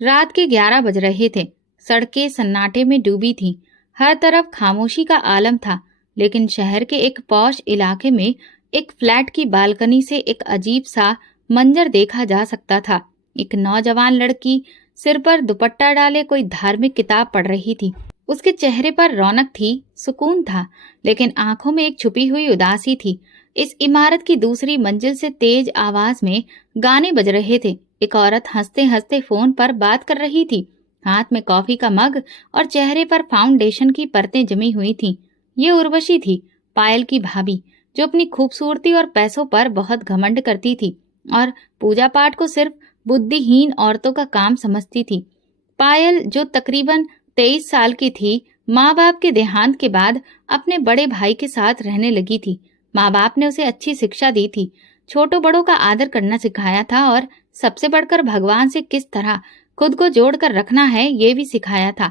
रात के 11 बज रहे थे। सड़कें सन्नाटे में डूबी थीं। हर तरफ खामोशी का आलम था। लेकिन शहर के एक पॉश इलाके में एक फ्लैट की बालकनी से एक अजीब सा मंजर देखा जा सकता था। एक नौजवान लड़की सिर पर दुपट्टा डाले कोई धार्मिक किताब पढ़ रही थी। उसके चेहरे पर रौनक थी, सुकून था, लेकिन आंखों में एक छुपी हुई उदासी थी। इस इमारत की दूसरी मंजिल से तेज आवाज में गाने बज रहे थे। एक औरत हंसते हंसते फोन पर बात कर रही थी। हाथ में कॉफी का मग और चेहरे पर फाउंडेशन की परतें जमी हुई थीं। ये उर्वशी थी, पायल की भाभी, जो अपनी खूबसूरती और पैसों पर बहुत घमंड करती थी और पूजा पाठ को सिर्फ बुद्धिहीन औरतों का काम समझती थी। पायल, जो तकरीबन 23 साल की थी, माँ बाप के देहांत के बाद अपने बड़े भाई के साथ रहने लगी थी। माँ बाप ने उसे अच्छी शिक्षा दी थी, छोटों बड़ों का आदर करना सिखाया था और सबसे बढ़कर भगवान से किस तरह खुद को जोड़कर रखना है ये भी सिखाया था।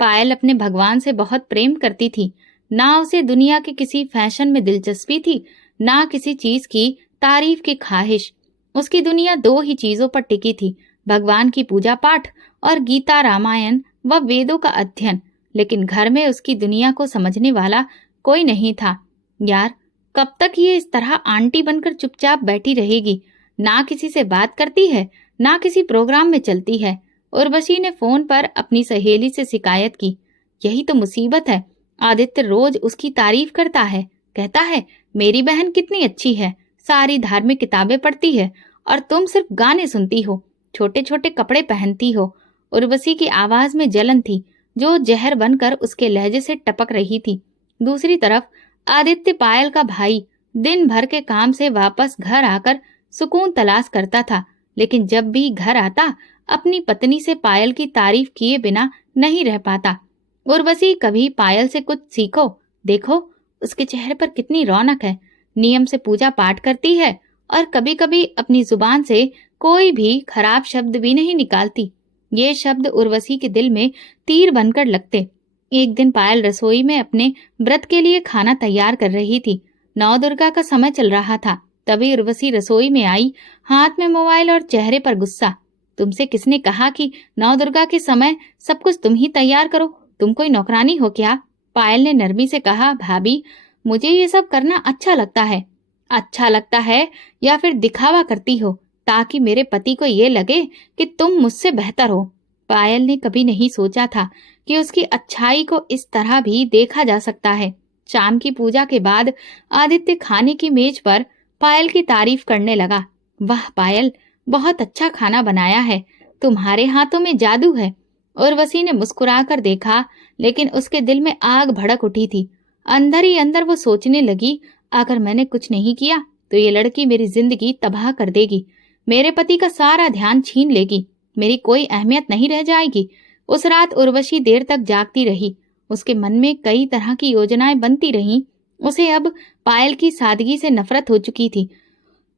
पायल अपने भगवान से बहुत प्रेम करती थी। ना उसे दुनिया के किसी फैशन में दिलचस्पी थी, ना किसी चीज की तारीफ की ख्वाहिश। उसकी दुनिया दो ही चीजों पर टिकी थी, भगवान की पूजा पाठ और गीता, रामायण व वेदों का अध्ययन। लेकिन घर में उसकी दुनिया को समझने वाला कोई नहीं था। यार, कब तक ये इस तरह आंटी बनकर चुपचाप बैठी रहेगी? ना किसी से बात करती है, ना किसी प्रोग्राम में चलती है। उर्वशी ने फोन पर अपनी सहेली से शिकायत की। यही तो मुसीबत है। आदित्य रोज उसकी तारीफ करता है, कहता है मेरी बहन कितनी अच्छी है, सारी धार्मिक किताबें पढ़ती है और तुम सिर्फ गाने सुनती हो, छोटे छोटे कपड़े पहनती हो। उर्वशी की आवाज में जलन थी, जो जहर बनकर उसके लहजे से टपक रही थी। दूसरी तरफ आदित्य, पायल का भाई, दिन भर के काम से वापस घर आकर सुकून तलाश करता था, लेकिन जब भी घर आता अपनी पत्नी से पायल की तारीफ किए बिना नहीं रह पाता। उर्वशी, कभी पायल से कुछ सीखो, देखो उसके चेहरे पर कितनी रौनक है, नियम से पूजा पाठ करती है और कभी कभी अपनी जुबान से कोई भी खराब शब्द भी नहीं निकालती। ये शब्द उर्वशी के दिल में तीर बनकर लगते। एक दिन पायल रसोई में अपने व्रत के लिए खाना तैयार कर रही थी। नौ दुर्गा का समय चल रहा था। तभी उर्वशी रसोई में आई, हाथ में मोबाइल और चेहरे पर गुस्सा। तुमसे किसने कहा कि नौ दुर्गा के समय सब कुछ तुम ही तैयार करो? तुम कोई नौकरानी हो क्या? पायल ने नरमी से कहा, भाभी, मुझे ये सब करना अच्छा लगता है। अच्छा लगता है या फिर दिखावा करती हो ताकि मेरे पति को ये लगे कि तुम मुझसे बेहतर हो? पायल ने कभी नहीं सोचा था कि उसकी अच्छाई को इस तरह भी देखा जा सकता है। शाम की पूजा के बाद आदित्य खाने की मेज पर पायल की तारीफ करने लगा। वाह पायल, बहुत अच्छा खाना बनाया है, तुम्हारे हाथों में जादू है। उर्वशी ने मुस्कुराकर देखा, लेकिन उसके दिल में आग भड़क उठी थी। अंदर ही अंदर वो सोचने लगी, अगर मैंने कुछ नहीं किया तो ये लड़की मेरी जिंदगी तबाह कर देगी, मेरे पति का सारा ध्यान छीन लेगी, मेरी कोई अहमियत नहीं रह जाएगी। उस रात उर्वशी देर तक जागती रही। उसके मन में कई तरह की योजनाएं बनती रहीं। उसे अब पायल की सादगी से नफरत हो चुकी थी।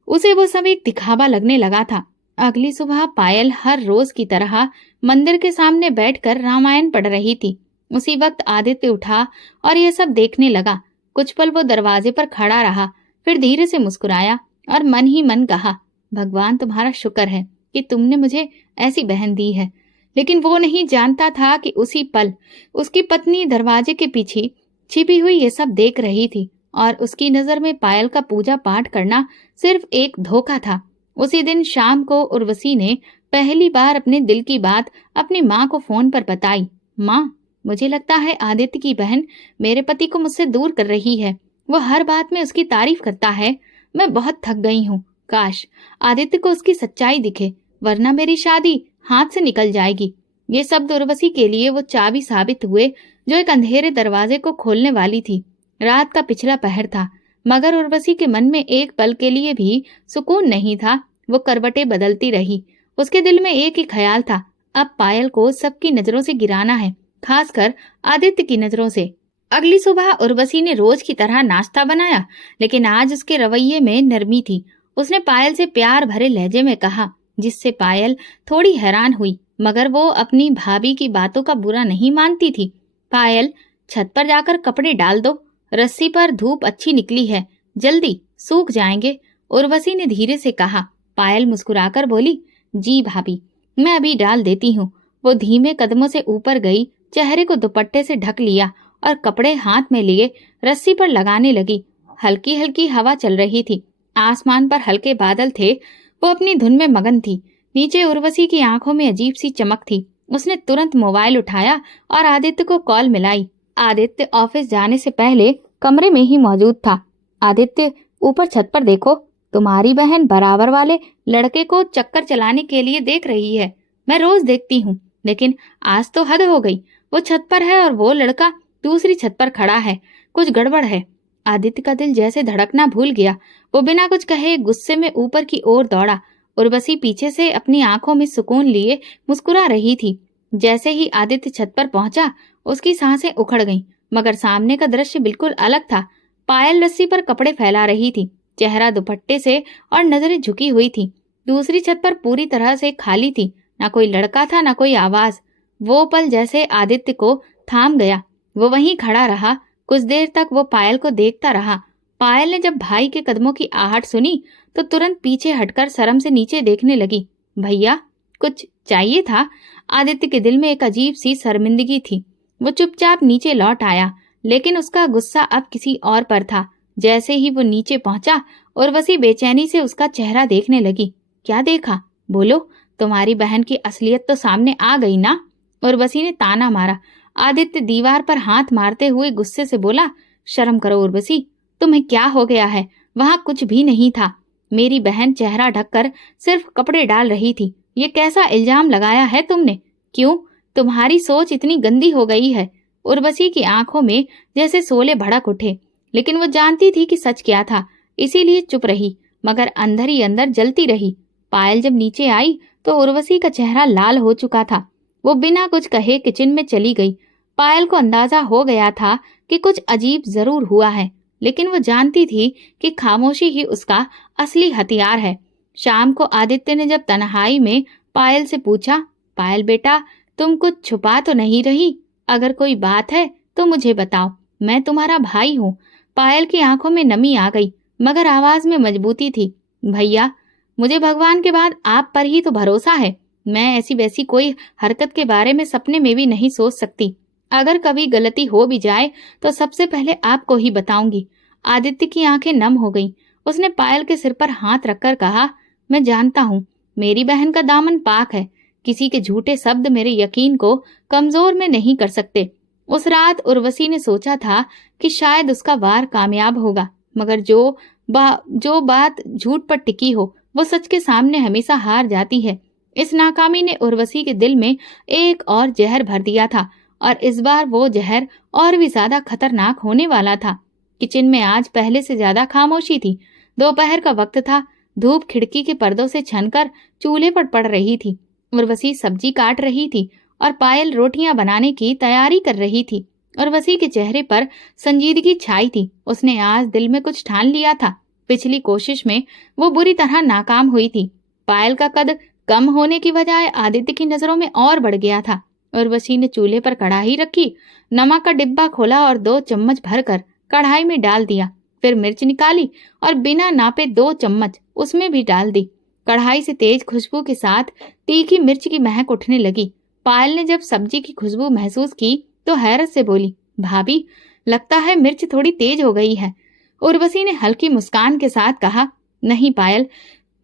उसे वो सब एक दिखावा लगने लगा था। अगली सुबह पायल हर रोज की तरह मंदिर के सामने बैठकर रामायण पढ़ रही थी। उसी वक्त आदित्य उठा और यह सब देखने लगा। कुछ पल वो दरवाजे पर खड़ा रहा, फिर धीरे से मुस्कुराया और मन ही मन कहा, भगवान तुम्हारा शुक्र है कि तुमने मुझे ऐसी बहन दी है। लेकिन वो नहीं जानता था कि उसी पल उसकी पत्नी दरवाजे के पीछे छिपी हुई ये सब देख रही थी और उसकी नजर में पायल का पूजा पाठ करना सिर्फ एक धोखा था। उसी दिन शाम को उर्वशी ने पहली बार अपने दिल की बात अपनी माँ को फोन पर बताई। माँ, मुझे लगता है आदित्य की बहन मेरे पति को मुझसे दूर कर रही है। वो हर बात में उसकी तारीफ करता है। मैं बहुत थक गई हूँ। काश आदित्य को उसकी सच्चाई दिखे, वरना मेरी शादी हाथ से निकल जाएगी। ये शब्द उर्वशी के लिए वो चाबी साबित हुए जो एक अंधेरे दरवाजे को खोलने वाली थी। रात का पिछला पहर था, मगर उर्वशी के मन में एक पल के लिए भी सुकून नहीं था। वो करवटें बदलती रही। उसके दिल में एक ही ख्याल था, अब पायल को सबकी नजरों से गिराना है, खासकर आदित्य की नजरों से। अगली सुबह उर्वशी ने रोज की तरह नाश्ता बनाया, लेकिन आज उसके रवैये में नरमी थी। उसने पायल से प्यार भरे लहजे में कहा, जिससे पायल थोड़ी हैरान हुई, मगर वो अपनी भाभी की बातों का बुरा नहीं मानती थी। पायल, छत पर जाकर कपड़े डाल दो, रस्सी पर धूप अच्छी निकली है, जल्दी सूख जाएंगे, उर्वशी ने धीरे से कहा। पायल मुस्कुराकर बोली, जी भाभी। मैं अभी डाल देती हूँ। वो धीमे कदमों से ऊपर गई, चेहरे को दुपट्टे से ढक लिया और कपड़े हाथ में लिए रस्सी पर लगाने लगी। हल्की हल्की हवा चल रही थी, आसमान पर हल्के बादल थे। वो अपनी धुन में मगन थी। नीचे उर्वशी की आंखों में अजीब सी चमक थी। उसने तुरंत मोबाइल उठाया और आदित्य को कॉल मिलाई। आदित्य ऑफिस जाने से पहले कमरे में ही मौजूद था। आदित्य, ऊपर छत पर देखो, तुम्हारी बहन बराबर वाले लड़के को चक्कर चलाने के लिए देख रही है। मैं रोज देखती हूँ, लेकिन आज तो हद हो गई। वो छत पर है और वो लड़का दूसरी छत पर खड़ा है। कुछ गड़बड़ है। आदित्य का दिल जैसे धड़कना भूल गया। वो बिना कुछ कहे गुस्से में ऊपर की ओर दौड़ा। उर्वशी पीछे से अपनी आंखों में सुकून लिए मुस्कुरा रही थी। जैसे ही आदित्य छत पर पहुंचा, उसकी सांसें उखड़ गईं, मगर सामने का दृश्य बिल्कुल अलग था। पायल रस्सी पर कपड़े फैला रही थी, चेहरा दुपट्टे से और नजरें झुकी हुई थी। दूसरी छत पर पूरी तरह से खाली थी। ना कोई लड़का था, ना कोई आवाज। वो पल जैसे आदित्य को थाम गया। वो वहीं खड़ा रहा। कुछ देर तक वो पायल को देखता रहा। पायल ने जब भाई के कदमों की आहट सुनी तो तुरंत पीछे हटकर शर्म से नीचे देखने लगी। भैया, कुछ चाहिए था? आदित्य के दिल में एक अजीब सी शर्मिंदगी थी। वो चुपचाप नीचे लौट आया, लेकिन उसका गुस्सा अब किसी और पर था। जैसे ही वो नीचे पहुंचा, उर्वशी बेचैनी से उसका चेहरा देखने लगी। क्या देखा? बोलो, तुम्हारी बहन की असलियत तो सामने आ गई ना? उर्वशी ने ताना मारा। आदित्य दीवार पर हाथ मारते हुए गुस्से से बोला, शर्म करो उर्वशी, तुम्हें क्या हो गया है? वहां कुछ भी नहीं था। मेरी बहन चेहरा ढककर सिर्फ कपड़े डाल रही थी। ये कैसा इल्जाम लगाया है तुमने? क्यों? तुम्हारी सोच इतनी गंदी हो गई है। उर्वशी की आंखों में जैसे शोले भड़क उठे, लेकिन वो जानती थी कि सच क्या था, इसीलिए चुप रही, मगर अंदर ही अंदर जलती रही। पायल जब नीचे आई तो उर्वशी का चेहरा लाल हो चुका था। वो बिना कुछ कहे किचन में चली गई। पायल को अंदाजा हो गया था कि कुछ अजीब जरूर हुआ है, लेकिन वो जानती थी कि खामोशी ही उसका असली हथियार है। शाम को आदित्य ने जब तन्हाई में पायल से पूछा, पायल बेटा, तुम कुछ छुपा तो नहीं रही? अगर कोई बात है तो मुझे बताओ, मैं तुम्हारा भाई हूँ। पायल की आंखों में नमी आ गई, मगर आवाज में मजबूती थी। भैया, मुझे भगवान के बाद आप पर ही तो भरोसा है। मैं ऐसी वैसी कोई हरकत के बारे में सपने में भी नहीं सोच सकती। अगर कभी गलती हो भी जाए तो सबसे पहले आपको ही बताऊंगी। आदित्य की आंखें नम हो गईं। उसने पायल के सिर पर हाथ रखकर कहा, मैं जानता हूँ मेरी बहन का दामन पाक है। किसी के झूठे शब्द मेरे यकीन को कमजोर में नहीं कर सकते। उस रात उर्वशी ने सोचा था कि शायद उसका वार कामयाब होगा, मगर जो बात झूठ पर टिकी हो वो सच के सामने हमेशा हार जाती है। इस नाकामी ने उर्वशी के दिल में एक और जहर भर दिया था, और इस बार वो जहर और भी ज्यादा खतरनाक होने वाला था। किचन में आज पहले से ज्यादा खामोशी थी। दोपहर का वक्त था। धूप खिड़की के पर्दों से छनकर चूल्हे पर पड़ रही थी। उर्वशी सब्जी काट रही थी और पायल रोटियां बनाने की तैयारी कर रही थी। उर्वशी के चेहरे पर संजीदगी छाई थी। उसने आज दिल में कुछ ठान लिया था। पिछली कोशिश में वो बुरी तरह नाकाम हुई थी। पायल का कद कम होने की बजाय आदित्य की नजरों में और बढ़ गया था। उर्वशी ने चूल्हे पर कढ़ाई रखी, नमक का डिब्बा खोला और 2 चम्मच भरकर कढ़ाई में डाल दिया। फिर मिर्च निकाली और बिना नापे 2 चम्मच उसमें भी डाल दी। कढ़ाई से तेज खुशबू के साथ तीखी मिर्च की महक उठने लगी। पायल ने जब सब्जी की खुशबू महसूस की तो हैरत से बोली, भाभी, लगता है मिर्च थोड़ी तेज हो गई है। उर्वशी ने हल्की मुस्कान के साथ कहा, नहीं पायल,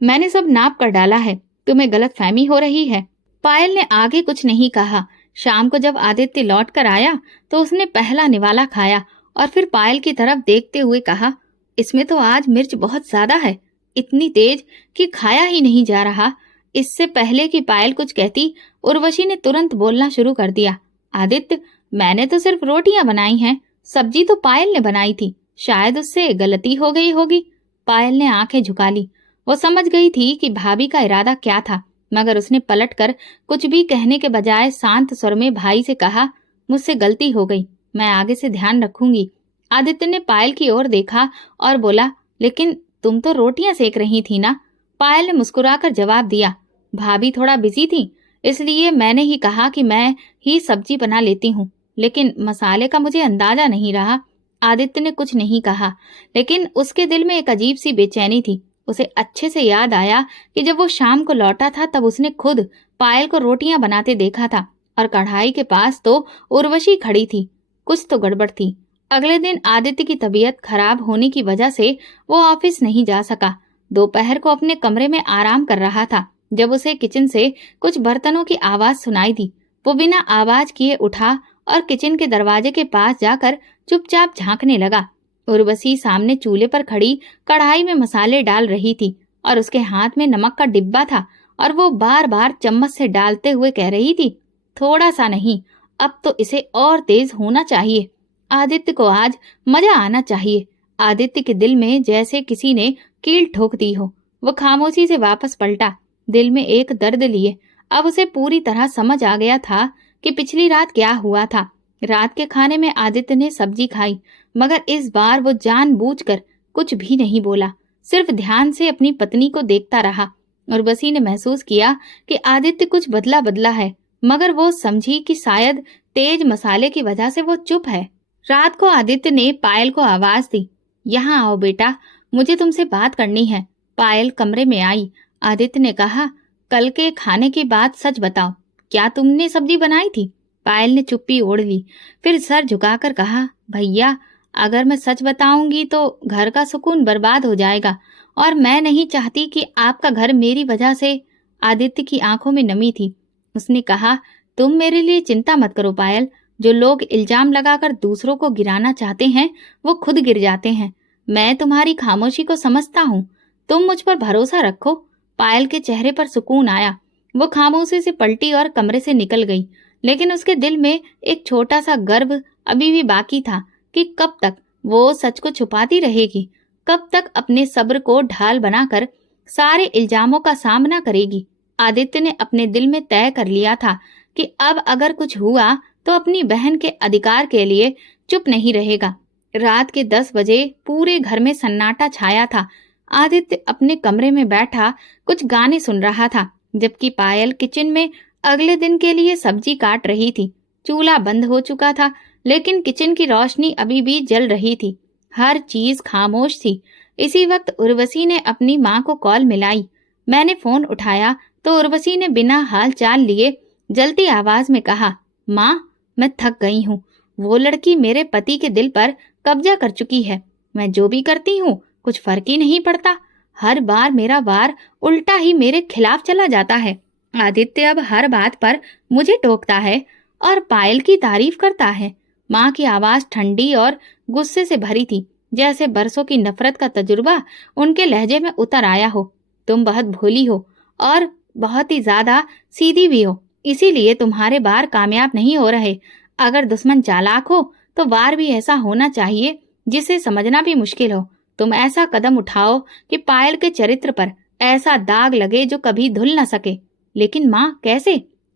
मैंने सब नाप कर डाला है, तुम्हें गलतफहमी हो रही है। पायल ने आगे कुछ नहीं कहा। शाम को जब आदित्य लौट कर आया तो उसने पहला निवाला खाया और फिर पायल की तरफ देखते हुए कहा, इसमें तो आज मिर्च बहुत ज्यादा है, इतनी तेज कि खाया ही नहीं जा रहा। इससे पहले कि पायल कुछ कहती, उर्वशी ने तुरंत बोलना शुरू कर दिया, आदित्य, मैंने तो सिर्फ रोटियां बनाई हैं, सब्जी तो पायल ने बनाई थी, शायद उससे गलती हो गई होगी। पायल ने आंखें झुका ली। वो समझ गई थी कि भाभी का इरादा क्या था, मगर उसने पलटकर कुछ भी कहने के बजाय शांत स्वर में भाई से कहा, मुझसे गलती हो गई, मैं आगे से ध्यान रखूंगी। आदित्य ने पायल की ओर देखा और बोला, लेकिन तुम तो रोटियां सेक रही थी ना? पायल ने मुस्कुराकर जवाब दिया, भाभी थोड़ा बिजी थी, इसलिए मैंने ही कहा कि मैं ही सब्जी बना लेती हूँ, लेकिन मसाले का मुझे अंदाजा नहीं रहा। आदित्य ने कुछ नहीं कहा, लेकिन उसके दिल में एक अजीब सी बेचैनी थी। उसे अच्छे से याद आया कि जब वो शाम को लौटा था तब उसने खुद पायल को रोटियां बनाते देखा था और कढ़ाई के पास तो उर्वशी खड़ी थी। कुछ तो गड़बड़ थी। अगले दिन आदित्य की तबीयत खराब होने की वजह से वो ऑफिस नहीं जा सका। दोपहर को अपने कमरे में आराम कर रहा था जब उसे किचन से कुछ बर्तनों की आवाज सुनाई दी। वो बिना आवाज किए उठा और किचन के दरवाजे के पास जाकर चुपचाप झांकने लगा। उर्वशी सामने चूल्हे पर खड़ी कढ़ाई में मसाले डाल रही थी और उसके हाथ में नमक का डिब्बा था और वो बार बार चम्मच से डालते हुए कह रही थी, थोड़ा सा नहीं, अब तो इसे और तेज होना चाहिए। आदित्य को आज मजा आना चाहिए। आदित्य के दिल में जैसे किसी ने कील ठोक दी हो। वो खामोशी से वापस पलटा, दिल में एक दर्द लिए। अब उसे पूरी तरह समझ आ गया था कि पिछली रात क्या हुआ था। रात के खाने में आदित्य ने सब्जी खाई, मगर इस बार वो जानबूझकर कुछ भी नहीं बोला, सिर्फ ध्यान से अपनी पत्नी को देखता रहा। उर्वशी ने महसूस किया कि आदित्य कुछ बदला बदला है, मगर वो समझी कि शायद तेज मसाले की वजह से वो चुप है। रात को आदित्य ने पायल को आवाज दी, यहाँ आओ बेटा, मुझे तुमसे बात करनी है। पायल कमरे में आई। आदित्य ने कहा, कल के खाने की बात सच बताओ, क्या तुमने सब्जी बनाई थी? पायल ने चुप्पी ओढ़ ली, फिर सर झुकाकर कहा, भैया अगर मैं सच बताऊंगी तो घर का सुकून बर्बाद हो जाएगा और मैं नहीं चाहती कि आपका घर मेरी वजह से। आदित्य की आंखों में नमी थी। उसने कहा, तुम मेरे लिए चिंता मत करो पायल, जो लोग इल्जाम लगाकर दूसरों को गिराना चाहते हैं वो खुद गिर जाते हैं। मैं तुम्हारी खामोशी को समझता हूँ, तुम मुझ पर भरोसा रखो। पायल के चेहरे पर सुकून आया। वो खामोशी से पलटी और कमरे से निकल गई, लेकिन उसके दिल में एक छोटा सा गर्व अभी भी बाकी था कि कब तक वो सच को छुपाती रहेगी, कब तक अपने सब्र को ढाल बनाकर सारे इल्जामों का सामना करेगी। आदित्य ने अपने दिल में तय कर लिया था कि अब अगर कुछ हुआ तो अपनी बहन के अधिकार के लिए चुप नहीं रहेगा। रात के 10 बजे पूरे घर में सन्नाटा छाया था। आदित्य अपने कमरे में बैठा कुछ गाने सुन रहा था, जबकि पायल किचन में अगले दिन के लिए सब्जी काट रही थी। चूल्हा बंद हो चुका था, लेकिन किचन की रोशनी अभी भी जल रही थी। हर चीज खामोश थी। इसी वक्त उर्वशी ने अपनी माँ को कॉल मिलाई। मैंने फोन उठाया तो उर्वशी ने बिना हाल चाल लिए जलती आवाज में कहा, माँ मैं थक गई हूँ। वो लड़की मेरे पति के दिल पर कब्जा कर चुकी है। मैं जो भी करती हूँ कुछ फर्क ही नहीं पड़ता। हर बार मेरा वार उल्टा ही मेरे खिलाफ चला जाता है। आदित्य अब हर बात पर मुझे टोकता है और पायल की तारीफ करता है। माँ की आवाज ठंडी और गुस्से से भरी थी, जैसे बरसों की नफरत का तजुर्बा उनके लहजे में उतर आया हो। तुम बहुत भोली हो और बहुत ही ज्यादा सीधी भी हो, इसीलिए तुम्हारे वार कामयाब नहीं हो रहे। अगर दुश्मन चालाक हो तो वार भी ऐसा होना चाहिए जिसे समझना भी मुश्किल हो। तुम ऐसा कदम उठाओ कि पायल के चरित्र पर ऐसा दाग लगे जो कभी धुल न सके। लेकिन माँ कैसे?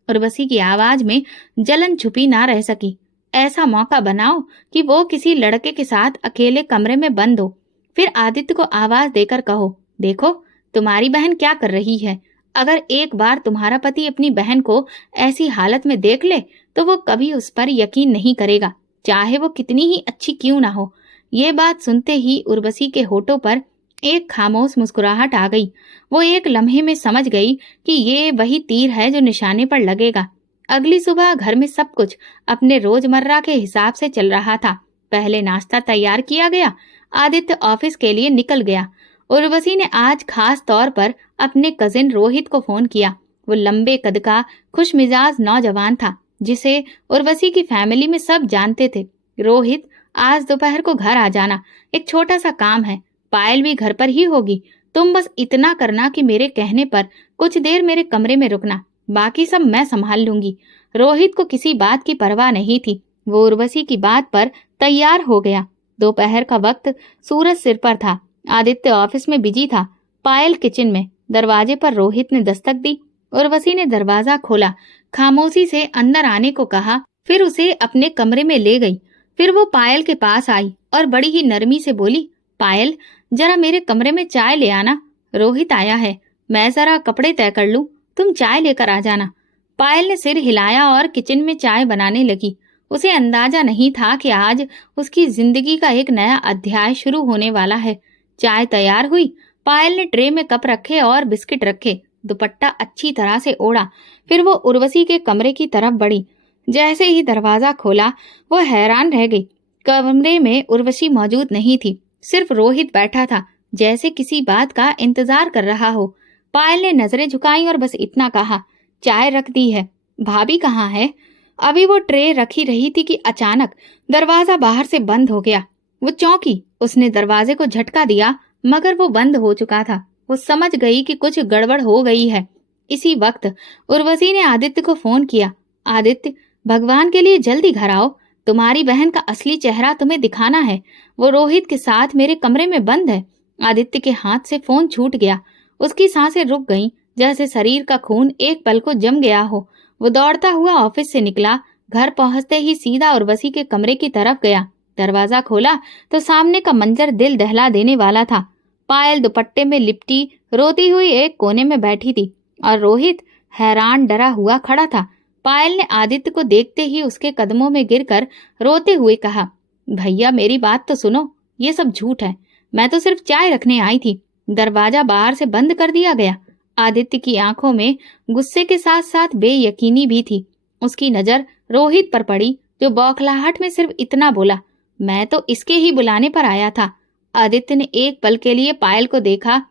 उर्वशी की आवाज में जलन छुपी ना रह सकी। ऐसा मौका बनाओ कि वो किसी लड़के के साथ अकेले कमरे में बंद हो, फिर आदित्य को आवाज देकर कहो, देखो तुम्हारी बहन क्या कर रही है। अगर एक बार तुम्हारा पति अपनी बहन को ऐसी हालत में देख ले तो वो कभी उस पर यकीन नहीं करेगा, चाहे वो कितनी ही अच्छी क्यों ना हो। ये बात सुनते ही उर्वशी के होठों पर एक खामोश मुस्कुराहट आ गई। वो एक लम्हे में समझ गई कि ये वही तीर है जो निशाने पर लगेगा। अगली सुबह घर में सब कुछ अपने रोजमर्रा के हिसाब से चल रहा था। पहले नाश्ता तैयार किया गया। आदित्य ऑफिस के लिए निकल गया। उर्वशी ने आज खास तौर पर अपने कजिन रोहित को फोन किया। वो लंबे कद का खुश मिजाज नौजवान था, जिसे उर्वशी की फैमिली में सब जानते थे। रोहित, आज दोपहर को घर आ जाना, एक छोटा सा काम है। पायल भी घर पर ही होगी। तुम बस इतना करना कि मेरे कहने पर कुछ देर मेरे कमरे में रुकना, बाकी सब मैं संभाल लूंगी। रोहित को किसी बात की परवाह नहीं थी। वो उर्वशी की बात पर तैयार हो गया। दोपहर का वक्त, सूरज सिर पर था। आदित्य ऑफिस में बिजी था, पायल किचन में। दरवाजे पर रोहित ने दस्तक दी। उर्वशी ने दरवाजा खोला, खामोशी से अंदर आने को कहा, फिर उसे अपने कमरे में ले गई। फिर वो पायल के पास आई और बड़ी ही नरमी से बोली, पायल जरा मेरे कमरे में चाय ले आना। रोहित आया है, मैं जरा कपड़े तय कर लूं, तुम चाय लेकर आ जाना। पायल ने सिर हिलाया और किचन में चाय बनाने लगी। उसे अंदाजा नहीं था कि आज उसकी जिंदगी का एक नया अध्याय शुरू होने वाला है। चाय तैयार हुई। पायल ने ट्रे में कप रखे और बिस्किट रखे। दुपट्टा अच्छी तरह से ओढ़ा। फिर वो उर्वशी के कमरे की तरफ बढ़ी। जैसे ही दरवाजा खोला वो हैरान रह गई। कमरे में उर्वशी मौजूद नहीं थी, सिर्फ रोहित बैठा था, जैसे किसी बात का इंतजार कर रहा हो। पायल ने नजरें झुकाई और बस इतना कहा, चाय रख दी है। भाभी कहाँ है? अभी वो ट्रे रखी रही थी कि अचानक दरवाजा बाहर से बंद हो गया। वो चौंकी। उसने दरवाजे को झटका दिया, मगर वो बंद हो चुका था। वो समझ गई कि कुछ गड़बड़ हो गई है। इसी वक्त उर्वशी ने आदित्य को फोन किया। आदित्य, भगवान के लिए जल्दी घर आओ, तुम्हारी बहन का असली चेहरा तुम्हें दिखाना है। वो रोहित के साथ मेरे कमरे में बंद है। आदित्य के हाथ से फोन छूट गया। उसकी सांसें रुक गईं, जैसे शरीर का खून एक पल को जम गया हो। वो दौड़ता हुआ ऑफिस से निकला। घर पहुंचते ही सीधा उर्वशी के कमरे की तरफ गया। दरवाजा खोला तो सामने का मंजर दिल दहला देने वाला था। पायल दुपट्टे में लिपटी रोती हुई एक कोने में बैठी थी और रोहित हैरान डरा हुआ खड़ा था। पायल ने आदित्य को देखते ही उसके कदमों में गिरकर रोते हुए कहा, भैया मेरी बात तो सुनो, ये सब झूठ है। मैं तो सिर्फ चाय रखने आई थी, दरवाजा बाहर से बंद कर दिया गया। आदित्य की आंखों में गुस्से के साथ साथ बेयकीनी भी थी। उसकी नजर रोहित पर पड़ी, जो बौखलाहट में सिर्फ इतना बोला, मैं तो इसके ही बुलाने पर आया था। आदित्य ने एक पल के लिए पायल को देखा,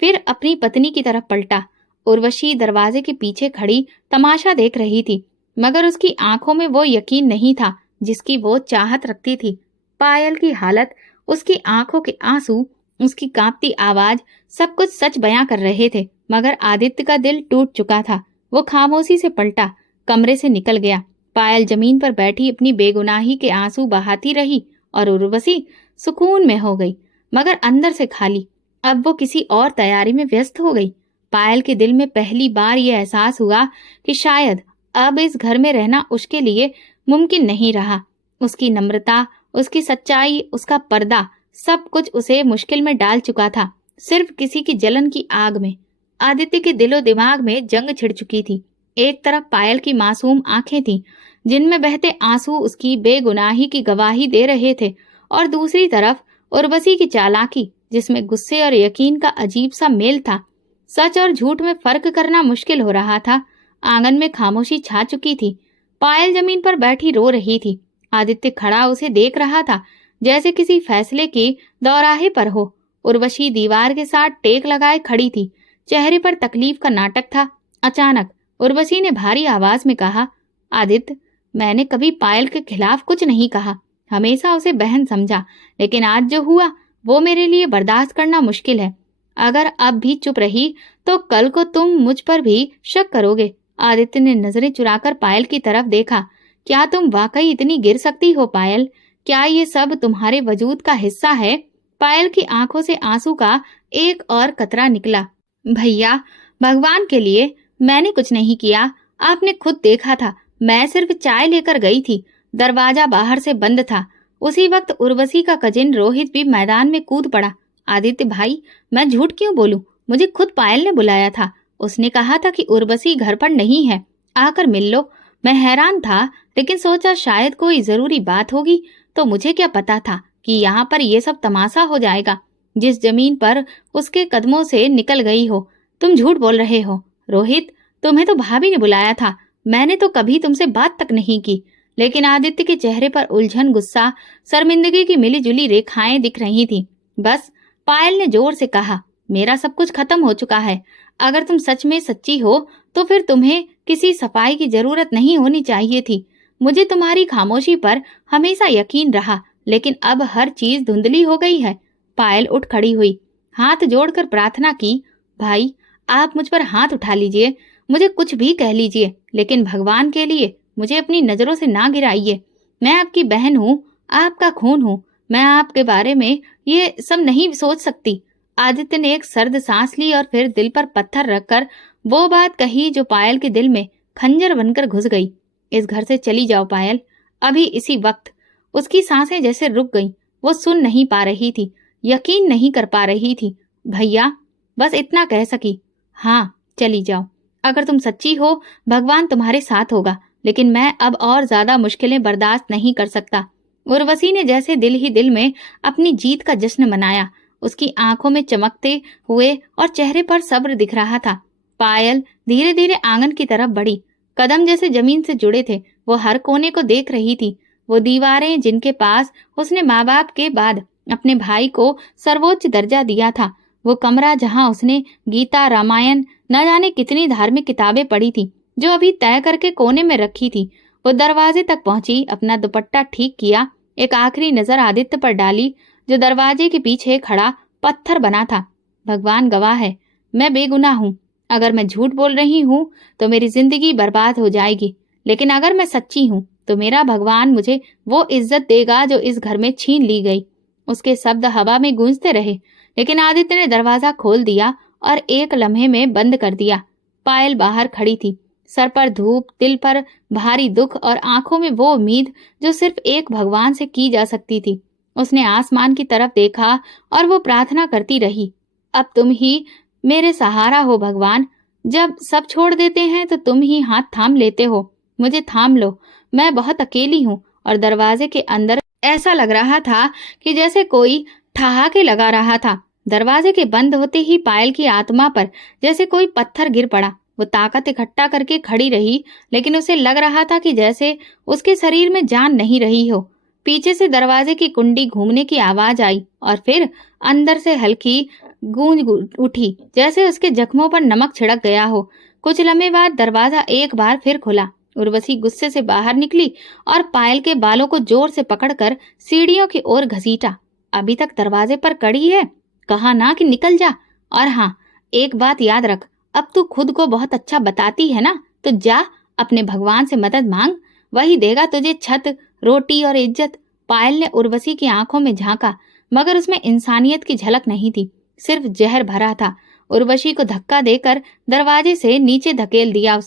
फिर अपनी पत्नी की तरफ पलटा। उर्वशी दरवाजे के पीछे खड़ी तमाशा देख रही थी, मगर उसकी आंखों में वो यकीन नहीं था जिसकी वो चाहत रखती थी। पायल की हालत, उसकी आंखों के आंसू, उसकी कांपती आवाज, सब कुछ सच बयां कर रहे थे। मगर आदित्य का दिल टूट चुका था। वो खामोशी से पलटा, कमरे से निकल गया। पायल जमीन पर बैठी अपनी बेगुनाही के आंसू बहाती रही और उर्वशी सुकून में हो गई, मगर अंदर से खाली। अब वो किसी और तैयारी में व्यस्त हो गई। पायल के दिल में पहली बार ये एहसास हुआ कि शायद अब इस घर में रहना उसके लिए मुमकिन नहीं रहा। उसकी नम्रता, उसकी सच्चाई, उसका पर्दा, सब कुछ उसे मुश्किल में डाल चुका था, सिर्फ किसी की जलन की आग में। आदित्य के दिलो दिमाग में जंग छिड़ चुकी थी। एक तरफ पायल की मासूम आंखें थीं, जिनमें बहते आंसू उसकी बेगुनाही की गवाही दे रहे थे, और दूसरी तरफ उर्वशी की चालाकी, जिसमें गुस्से और यकीन का अजीब सा मेल था। सच और झूठ में फर्क करना मुश्किल हो रहा था। आंगन में खामोशी छा चुकी थी। पायल जमीन पर बैठी रो रही थी। आदित्य खड़ा उसे देख रहा था, जैसे किसी फैसले के दौराहे पर हो। उर्वशी दीवार के साथ टेक लगाए खड़ी थी, चेहरे पर तकलीफ का नाटक था। अचानक उर्वशी ने भारी आवाज में कहा, आदित्य, मैंने कभी पायल के खिलाफ कुछ नहीं कहा, हमेशा उसे बहन समझा, लेकिन आज जो हुआ वो मेरे लिए बर्दाश्त करना मुश्किल है। अगर अब भी चुप रही तो कल को तुम मुझ पर भी शक करोगे। आदित्य ने नजरें चुराकर पायल की तरफ देखा। क्या तुम वाकई इतनी गिर सकती हो पायल? क्या ये सब तुम्हारे वजूद का हिस्सा है? पायल की आंखों से आंसू का एक और कतरा निकला। भैया, भगवान के लिए मैंने कुछ नहीं किया, आपने खुद देखा था। मैं सिर्फ चाय लेकर गई थी, दरवाजा बाहर से बंद था। उसी वक्त उर्वशी का कजिन रोहित भी मैदान में कूद पड़ा। आदित्य भाई, मैं झूठ क्यों बोलूं? मुझे खुद पायल ने बुलाया था। उसने कहा था कि उर्वशी घर पर नहीं है, आकर मिल लो। मैं हैरान था, लेकिन सोचा शायद कोई जरूरी बात होगी। तो मुझे क्या पता था कि यहाँ पर ये सब तमाशा हो जाएगा, जिस जमीन पर उसके कदमों से निकल गई हो। तुम झूठ बोल रहे हो रोहित, तुम्हें तो भाभी ने बुलाया था, मैंने तो कभी तुमसे बात तक नहीं की। लेकिन आदित्य के चेहरे पर उलझन, गुस्सा, शर्मिंदगी की मिलीजुली रेखाएं दिख रही थी। बस, पायल ने जोर से कहा, मेरा सब कुछ खत्म हो चुका है। अगर तुम सच में सच्ची हो तो फिर तुम्हें किसी सफाई की जरूरत नहीं होनी चाहिए थी। मुझे तुम्हारी खामोशी पर हमेशा यकीन रहा, लेकिन अब हर चीज धुंधली हो गई है। पायल उठ खड़ी हुई, हाथ जोड़कर प्रार्थना की, भाई आप मुझ पर हाथ उठा लीजिए, मुझे कुछ भी कह लीजिए, लेकिन भगवान के लिए मुझे अपनी नजरों से ना गिराइए। मैं आपकी बहन हूँ, आपका खून हूँ। मैं आपके बारे में ये सब नहीं सोच सकती। आदित्य ने एक सर्द सांस ली और फिर दिल पर पत्थर रखकर वो बात कही जो पायल के दिल में खंजर बनकर घुस गई। इस घर से चली जाओ पायल, अभी इसी वक्त। उसकी सांसें जैसे रुक गईं। वो सुन नहीं पा रही थी, यकीन नहीं कर पा रही थी। भैया, बस इतना कह सकी, हाँ चली जाओ। अगर तुम सच्ची हो, भगवान तुम्हारे साथ होगा, लेकिन मैं अब और ज्यादा मुश्किलें बर्दाश्त नहीं कर सकता। उर्वशी ने जैसे दिल ही दिल में अपनी जीत का जश्न मनाया। उसकी आंखों में चमकते हुए और चेहरे पर सब्र दिख रहा था। पायल धीरे धीरे आंगन की तरफ बढ़ी। कदम जैसे जमीन से जुड़े थे। वो हर कोने को देख रही थी। वो दीवारें जिनके पास उसने माँ बाप के बाद अपने भाई को सर्वोच्च दर्जा दिया था। वो कमरा जहाँ उसने गीता, रामायण, न जाने कितनी धार्मिक किताबें पढ़ी थी, जो अभी तय करके कोने में रखी थी। वो दरवाजे तक पहुंची, अपना दुपट्टा ठीक किया, एक आखिरी नजर आदित्य पर डाली, जो दरवाजे के पीछे खड़ा पत्थर बना था। भगवान गवाह है, मैं बेगुनाह हूँ। अगर मैं झूठ बोल रही हूँ तो मेरी जिंदगी बर्बाद हो जाएगी, लेकिन अगर मैं सच्ची हूँ तो मेरा भगवान मुझे वो इज्जत देगा जो इस घर में छीन ली गई। उसके शब्द हवा में गूंजते रहे, लेकिन आदित्य ने दरवाजा खोल दिया और एक लम्हे में बंद कर दिया। पायल बाहर खड़ी थी, सर पर धूप, दिल पर भारी दुख और आंखों में वो उम्मीद जो सिर्फ एक भगवान से की जा सकती थी। उसने आसमान की तरफ देखा और वो प्रार्थना करती रही, अब तुम ही मेरे सहारा हो भगवान। जब सब छोड़ देते हैं तो तुम ही हाथ थाम लेते हो। मुझे थाम लो, मैं बहुत अकेली हूँ। और दरवाजे के अंदर ऐसा लग रहा था कि जैसे कोई ठहाके लगा रहा था। दरवाजे के बंद होते ही पायल की आत्मा पर जैसे कोई पत्थर गिर पड़ा। वो ताकत इकट्ठा करके खड़ी रही, लेकिन उसे लग रहा था कि जैसे उसके शरीर में जान नहीं रही हो। पीछे से दरवाजे की कुंडी घूमने की आवाज आई और फिर अंदर से हल्की गूंज उठी, जैसे उसके जख्मों पर नमक छिड़क गया हो। कुछ लम्हे बाद दरवाजा एक बार फिर खुला। उर्वशी गुस्से से बाहर निकली और पायल के बालों को जोर से पकड़कर सीढ़ियों की ओर घसीटा। अभी तक दरवाजे पर कड़ी है, कहा ना कि निकल जा। और हाँ, एक बात याद रख, अब तू खुद को बहुत अच्छा बताती है ना, तो जा अपने भगवान से मदद मांग, वही देगा तुझे छत, रोटी और इज्जत। पायल ने उर्वशी की आंखों में झांका, मगर उसमें इंसानियत की झलक नहीं थी, सिर्फ जहर भरा था। उर्वशी को धक्का देकर दरवाजे से नीचे धकेल दिया।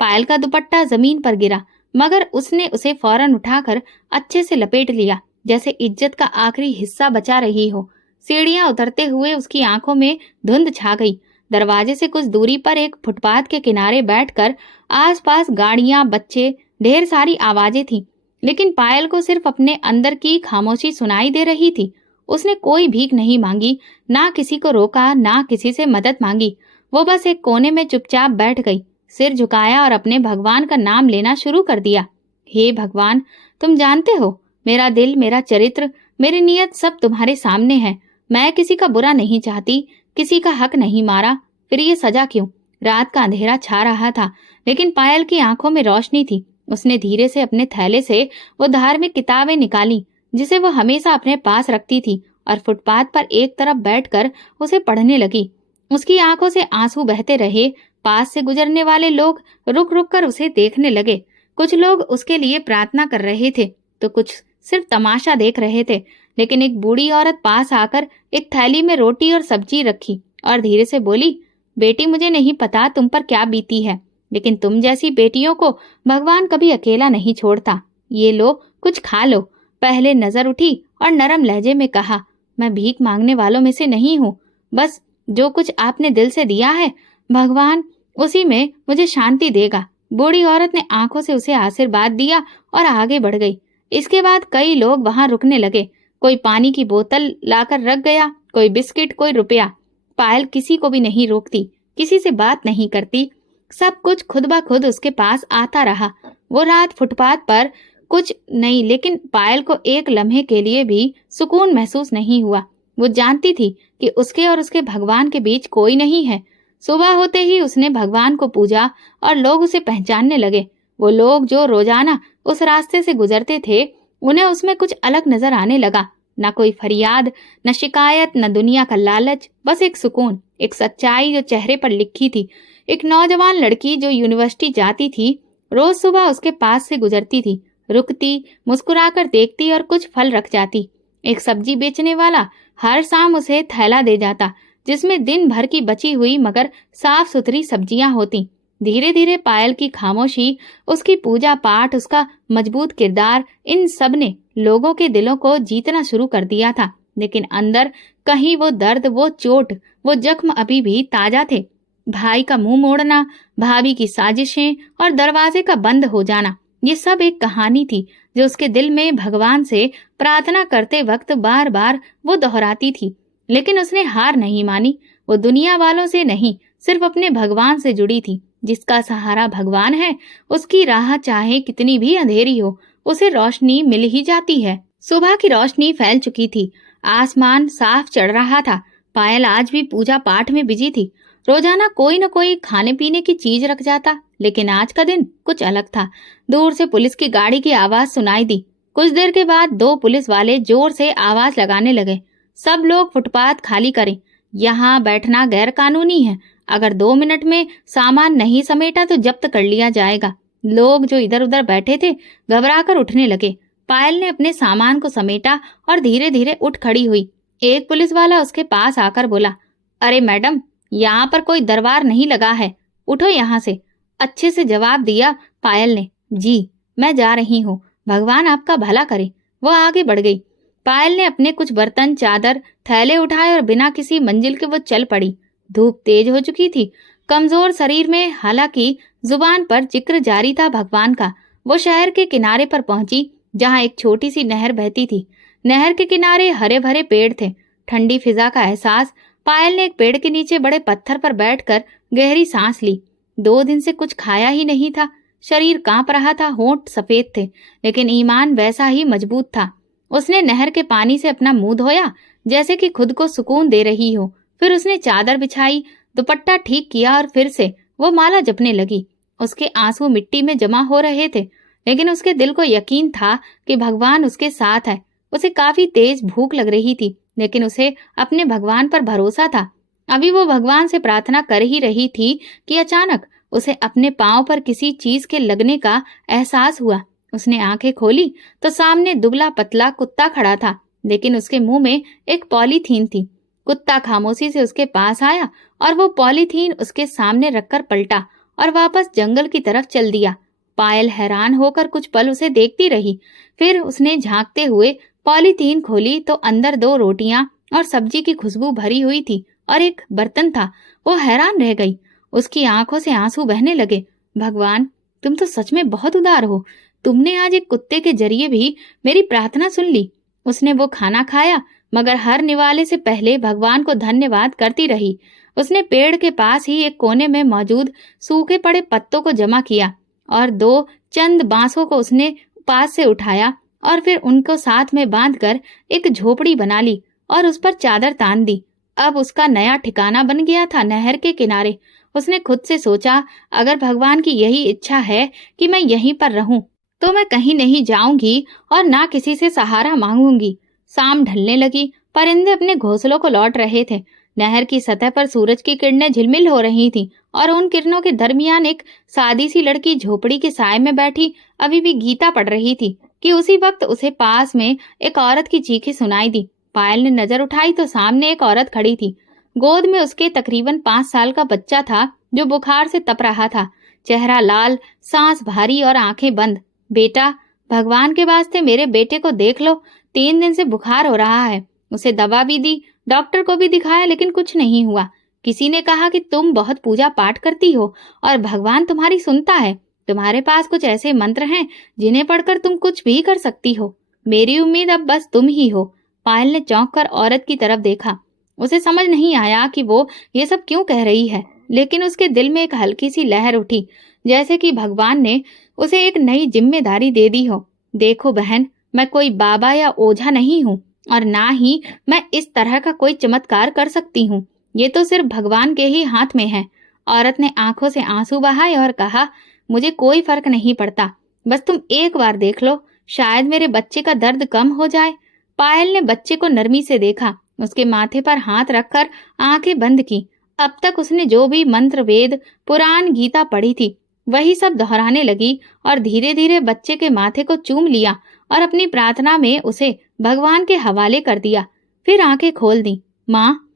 पायल का दुपट्टा जमीन पर गिरा, मगर उसने उसे फौरन उठाकर अच्छे से लपेट लिया, जैसे इज्जत का आखिरी हिस्सा बचा रही हो। सीढ़ियां उतरते हुए उसकी आंखों में धुंध छा गई। दरवाजे से कुछ दूरी पर एक फुटपाथ के किनारे बैठकर आसपास गाड़ियां, बच्चे, ढेर सारी आवाजें थीं, लेकिन पायल को सिर्फ अपने अंदर की खामोशी सुनाई दे रही थी। उसने कोई भीख नहीं मांगी, ना किसी को रोका, ना किसी से मदद मांगी। वो बस एक कोने में चुपचाप बैठ गई, सिर झुकाया और अपने भगवान का नाम लेना शुरू कर दिया। हे भगवान, तुम जानते हो, मेरा दिल, मेरा चरित्र, मेरी नीयत सब तुम्हारे सामने है। मैं किसी का बुरा नहीं चाहती, किसी का हक नहीं मारा, फिर ये सजा क्यों? रात का अंधेरा छा रहा था, लेकिन पायल की आंखों में रोशनी थी। उसने धीरे से अपने थैले से वो धार्मिक किताबें निकाली जिसे वो हमेशा अपने पास रखती थी, और फुटपाथ पर एक तरफ बैठकर उसे पढ़ने लगी। उसकी आंखों से आंसू बहते रहे। पास से गुजरने वाले लोग रुक रुक कर उसे देखने लगे। कुछ लोग उसके लिए प्रार्थना कर रहे थे, तो कुछ सिर्फ तमाशा देख रहे थे। लेकिन एक बूढ़ी औरत पास आकर एक थैली में रोटी और सब्जी रखी और धीरे से बोली, बेटी, मुझे नहीं पता तुम पर क्या बीती है, लेकिन तुम जैसी बेटियों को भगवान कभी अकेला नहीं छोड़ता। ये लो, कुछ खा लो। पहले नजर उठी और नरम लहजे में कहा, मैं भीख मांगने वालों में से नहीं हूँ। बस जो कुछ आपने दिल से दिया है, भगवान उसी में मुझे शांति देगा। बूढ़ी औरत ने आंखों से उसे आशीर्वाद दिया और आगे बढ़ गई। इसके बाद कई लोग वहां रुकने लगे। कोई पानी की बोतल लाकर रख गया, कोई बिस्किट, कोई रुपया। पायल किसी को भी नहीं रोकती, किसी से बात नहीं करती, सब कुछ खुद ब खुद उसके पास आता रहा। वो रात फुटपाथ पर कुछ नहीं, लेकिन पायल को एक लम्हे के लिए भी सुकून महसूस नहीं हुआ। वो जानती थी कि उसके और उसके भगवान के बीच कोई नहीं है। सुबह होते ही उसने भगवान को पूजा और लोग उसे पहचानने लगे। वो लोग जो रोजाना उस रास्ते से गुजरते थे, उन्हें उसमें कुछ अलग नजर आने लगा। न कोई फरियाद, न शिकायत, न दुनिया का लालच, बस एक सुकून, एक सच्चाई जो चेहरे पर लिखी थी। एक नौजवान लड़की जो यूनिवर्सिटी जाती थी, रोज सुबह उसके पास से गुजरती थी, रुकती, मुस्कुराकर देखती और कुछ फल रख जाती। एक सब्जी बेचने वाला हर शाम उसे थैला दे जाता, जिसमें दिन भर की बची हुई मगर साफ सुथरी सब्जियां होती। धीरे धीरे पायल की खामोशी, उसकी पूजा पाठ, उसका मजबूत किरदार, इन सब ने लोगों के दिलों को जीतना शुरू कर दिया था। लेकिन अंदर कहीं वो दर्द, वो चोट, वो जख्म अभी भी ताजा थे। भाई का मुंह मोड़ना, भाभी की साजिशें और दरवाजे का बंद हो जाना, ये सब एक कहानी थी जो उसके दिल में भगवान से प्रार्थना करते वक्त बार बार वो दोहराती थी। लेकिन उसने हार नहीं मानी। वो दुनिया वालों से नहीं, सिर्फ अपने भगवान से जुड़ी थी। जिसका सहारा भगवान है, उसकी राह चाहे कितनी भी अंधेरी हो, उसे रोशनी मिल ही जाती है। सुबह की रोशनी फैल चुकी थी, आसमान साफ चढ़ रहा था। पायल आज भी पूजा पाठ में बिजी थी। रोजाना कोई न कोई खाने पीने की चीज रख जाता, लेकिन आज का दिन कुछ अलग था। दूर से पुलिस की गाड़ी की आवाज सुनाई दी। कुछ देर के बाद 2 पुलिस वाले जोर से आवाज लगाने लगे, सब लोग फुटपाथ खाली करें, यहाँ बैठना गैर कानूनी है। अगर 2 मिनट में सामान नहीं समेटा तो जब्त कर लिया जाएगा। लोग जो इधर उधर बैठे थे घबराकर उठने लगे। पायल ने अपने सामान को समेटा और धीरे धीरे उठ खड़ी हुई। एक पुलिस वाला उसके पास आकर बोला, अरे मैडम, यहाँ पर कोई दरबार नहीं लगा है, उठो यहाँ से। अच्छे से जवाब दिया पायल ने। जी, मैं जा रही हूँ, भगवान आपका भला करे। वो आगे बढ़ गई। पायल ने अपने कुछ बर्तन, चादर, थैले उठाए और बिना किसी मंजिल के वो चल पड़ी। धूप तेज हो चुकी थी, कमजोर शरीर में, हालांकि जुबान पर जिक्र जारी था भगवान का। वो शहर के किनारे पर पहुंची, जहां एक छोटी सी नहर बहती थी। नहर के किनारे हरे भरे पेड़ थे। ठंडी फिजा का एहसास। पायल ने एक पेड़ के नीचे बड़े पत्थर पर बैठकर गहरी सांस ली। 2 दिन से कुछ खाया ही नहीं था, शरीर कांप रहा था, होंठ सफेद थे, लेकिन ईमान वैसा ही मजबूत था। उसने नहर के पानी से अपना मुंह धोया, जैसे कि खुद को सुकून दे रही हो। फिर उसने चादर बिछाई, दुपट्टा ठीक किया और फिर से वो माला जपने लगी। उसके आंसू मिट्टी में जमा हो रहे थे, लेकिन उसके दिल को यकीन था कि भगवान उसके साथ है। उसे काफी तेज भूख लग रही थी, लेकिन उसे अपने भगवान पर भरोसा था। अभी वो भगवान से प्रार्थना कर ही रही थी कि अचानक उसे अपने पांव पर किसी चीज के लगने का एहसास हुआ। उसने आंखें खोली तो सामने दुबला पतला कुत्ता खड़ा था, लेकिन उसके मुंह में एक पॉलीथीन थी। कुत्ता खामोशी से उसके पास आया और वो पॉलीथीन उसके सामने रखकर पलटा और वापस जंगल की तरफ चल दिया। पायल हैरान होकर कुछ पल उसे देखती रही। फिर उसने झांकते हुए पॉलीथीन खोली तो अंदर 2 रोटियां और सब्जी की खुशबू भरी हुई थी और एक बर्तन था। वो हैरान रह गई, उसकी आंखों से आंसू बहने लगे। भगवान, तुम तो सच में बहुत उदार हो। तुमने आज एक कुत्ते के जरिए भी मेरी प्रार्थना सुन ली। उसने वो खाना खाया, मगर हर निवाले से पहले भगवान को धन्यवाद करती रही। उसने पेड़ के पास ही एक कोने में मौजूद सूखे पड़े पत्तों को जमा किया और 2 चंद बांसों को उसने पास से उठाया और फिर उनको साथ में बांधकर एक झोपड़ी बना ली और उस पर चादर तान दी। अब उसका नया ठिकाना बन गया था नहर के किनारे। उसने खुद से सोचा, अगर भगवान की यही इच्छा है कि मैं यहीं पर रहूं, तो मैं कहीं नहीं जाऊंगी और ना किसी से सहारा मांगूंगी। शाम ढलने लगी, परिंदे अपने घोंसलों को लौट रहे थे। नहर की सतह पर सूरज की किरणें झिलमिल हो रही थीं और उन किरणों के दरमियान एक सादी सी लड़की झोपड़ी के साए में बैठी अभी भी गीता पढ़ रही थी कि उसी वक्त उसे पास में एक औरत की चीखें सुनाई दी। पायल ने नजर उठाई तो सामने एक औरत खड़ी थी। गोद में उसके तकरीबन 5 साल का बच्चा था, जो बुखार से तप रहा था। चेहरा लाल, सांस भारी और आंखें बंद। बेटा, भगवान के वास्ते मेरे बेटे को देख लो, 3 दिन से बुखार हो रहा है। उसे दवा भी दी, डॉक्टर को भी दिखाया, लेकिन कुछ नहीं हुआ। किसी ने कहा कि तुम बहुत पूजा पाठ करती हो और भगवान तुम्हारी सुनता है। तुम्हारे पास कुछ ऐसे मंत्र हैं जिन्हें पढ़कर तुम कुछ भी कर सकती हो। मेरी उम्मीद अब बस तुम ही हो। पायल ने चौंक कर औरत की तरफ देखा। उसे समझ नहीं आया कि वो ये सब क्यों कह रही है, लेकिन उसके दिल में एक हल्की सी लहर उठी, जैसे कि भगवान ने उसे एक नई जिम्मेदारी दे दी हो। देखो बहन, मैं कोई बाबा या ओझा नहीं हूँ और ना ही मैं इस तरह का कोई चमत्कार कर सकती हूँ। ये तो सिर्फ भगवान के ही हाथ में है। औरत ने आंखों से आंसू बहाए और कहा, मुझे कोई फर्क नहीं पड़ता, बस तुम एक बार देख लो, शायद मेरे बच्चे का दर्द कम हो जाए। पायल ने बच्चे को नरमी से देखा, उसके माथे पर हाथ रखकर आंखें बंद की। अब तक उसने जो भी मंत्र, वेद, पुराण, गीता पढ़ी थी, वही सब दोहराने लगी और धीरे धीरे बच्चे के माथे को चूम लिया और अपनी प्रार्थना में उसे भगवान के हवाले कर दिया। फिर आंखें खोल दी। माँ,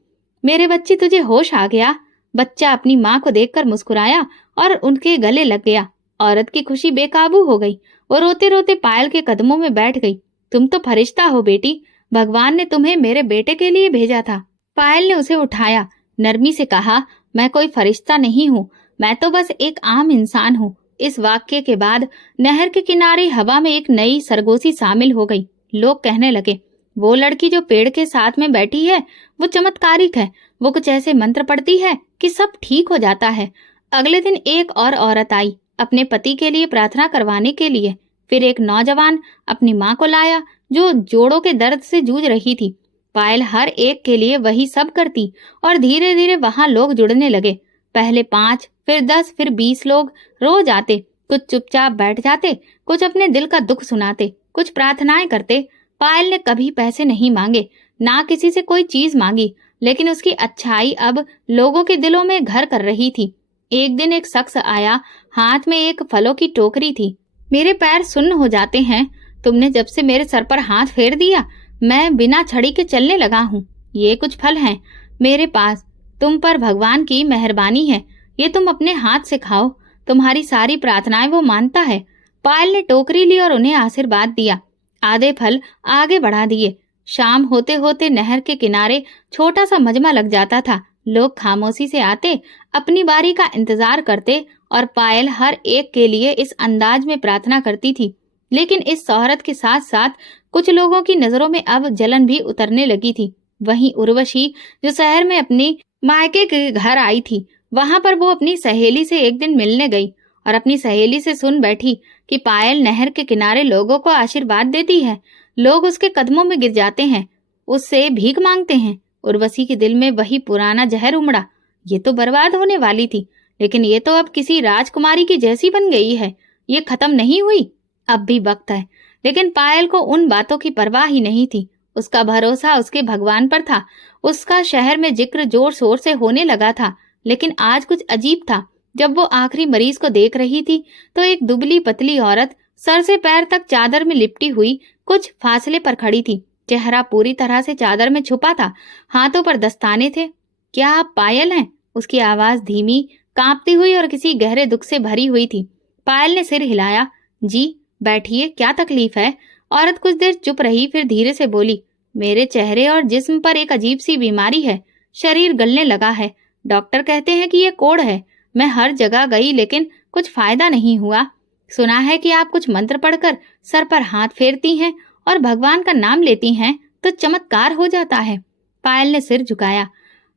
मेरे बच्चे, तुझे होश आ गया? बच्चा अपनी माँ को देखकर मुस्कुराया और उनके गले लग गया। औरत की खुशी बेकाबू हो गई। वो रोते रोते पायल के कदमों में बैठ गई। तुम तो फरिश्ता हो बेटी, भगवान ने तुम्हें मेरे बेटे के लिए भेजा था। पायल ने उसे उठाया, नरमी से कहा, मैं कोई फरिश्ता नहीं हूँ, मैं तो बस एक आम इंसान हूँ। इस वाक्य के बाद नहर के किनारे हवा में एक नई सरगोशी शामिल हो गई। लोग कहने लगे, वो लड़की जो पेड़ के साथ में बैठी है वो चमत्कारिक है। वो कुछ ऐसे मंत्र पढ़ती है कि सब ठीक हो जाता है। अगले दिन एक और औरत आई अपने पति के लिए प्रार्थना करवाने के लिए। फिर एक नौजवान अपनी माँ को लाया जो जोड़ों के दर्द से जूझ रही थी। पायल हर एक के लिए वही सब करती और धीरे धीरे वहां लोग जुड़ने लगे। पहले 5, फिर 10, फिर 20 लोग रोज आते। कुछ चुपचाप बैठ जाते, कुछ अपने दिल का दुख सुनाते, कुछ प्रार्थनाएं करते। पायल ने कभी पैसे नहीं मांगे, ना किसी से कोई चीज मांगी, लेकिन उसकी अच्छाई अब लोगों के दिलों में घर कर रही थी। एक दिन एक शख्स आया, हाथ में एक फलों की टोकरी थी। मेरे पैर सुन्न हो जाते हैं। तुमने जब से मेरे सर पर हाथ फेर दिया, मैं बिना छड़ी के चलने लगा हूँ। ये कुछ फल हैं मेरे पास, तुम पर भगवान की मेहरबानी है, ये तुम अपने हाथ से खाओ। तुम्हारी सारी प्रार्थनाएं वो मानता है। पायल ने टोकरी ली और उन्हें आशीर्वाद दिया। आधे फल आगे बढ़ा दिए। शाम होते होते नहर के किनारे छोटा सा मजमा लग जाता था। लोग खामोशी से आते, अपनी बारी का इंतजार करते और पायल हर एक के लिए इस अंदाज में प्रार्थना करती थी। लेकिन इस शोहरत के साथ साथ कुछ लोगों की नजरों में अब जलन भी उतरने लगी थी। वहीं उर्वशी जो शहर में अपनी मायके के घर आई थी, वहां पर वो अपनी सहेली से एक दिन मिलने गई और अपनी सहेली से सुन बैठी कि पायल नहर के किनारे लोगों को आशीर्वाद देती है। लोग उसके कदमों में गिर जाते हैं, उससे भीख मांगते हैं। उर्वशी के दिल में वही पुराना जहर उमड़ा। ये तो बर्बाद होने वाली थी, लेकिन ये तो अब किसी राजकुमारी की जैसी बन गई है। ये खत्म नहीं हुई, अब भी वक्त है। लेकिन पायल को उन बातों की परवाह ही नहीं थी। उसका भरोसा उसके भगवान पर था। उसका शहर में जिक्र जोर शोर से होने लगा था। लेकिन आज कुछ अजीब था। जब वो आखिरी मरीज को देख रही थी तो एक दुबली पतली औरत सर से पैर तक चादर में लिपटी हुई कुछ फासले पर खड़ी थी। चेहरा पूरी तरह से चादर में छुपा था, हाथों पर दस्ताने थे। क्या आप पायल हैं? उसकी आवाज धीमी, कांपती हुई और किसी गहरे दुख से भरी हुई थी। पायल ने सिर हिलाया। जी, बैठिए, क्या तकलीफ है? औरत कुछ देर चुप रही, फिर धीरे से बोली, मेरे चेहरे और जिस्म पर एक अजीब सी बीमारी है। शरीर गलने लगा है। डॉक्टर कहते हैं कि ये कोढ़ है। मैं हर जगह गई लेकिन कुछ फायदा नहीं हुआ। सुना है कि आप कुछ मंत्र पढ़कर सर पर हाथ फेरती हैं और भगवान का नाम लेती हैं तो चमत्कार हो जाता है। पायल ने सिर झुकाया।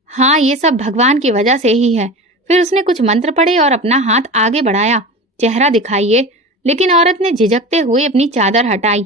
हाँ, ये सब भगवान की वजह से ही है। फिर उसने कुछ मंत्र पढ़े और अपना हाथ आगे बढ़ाया। चेहरा दिखाइए। लेकिन औरत ने झिझकते हुए अपनी चादर हटाई।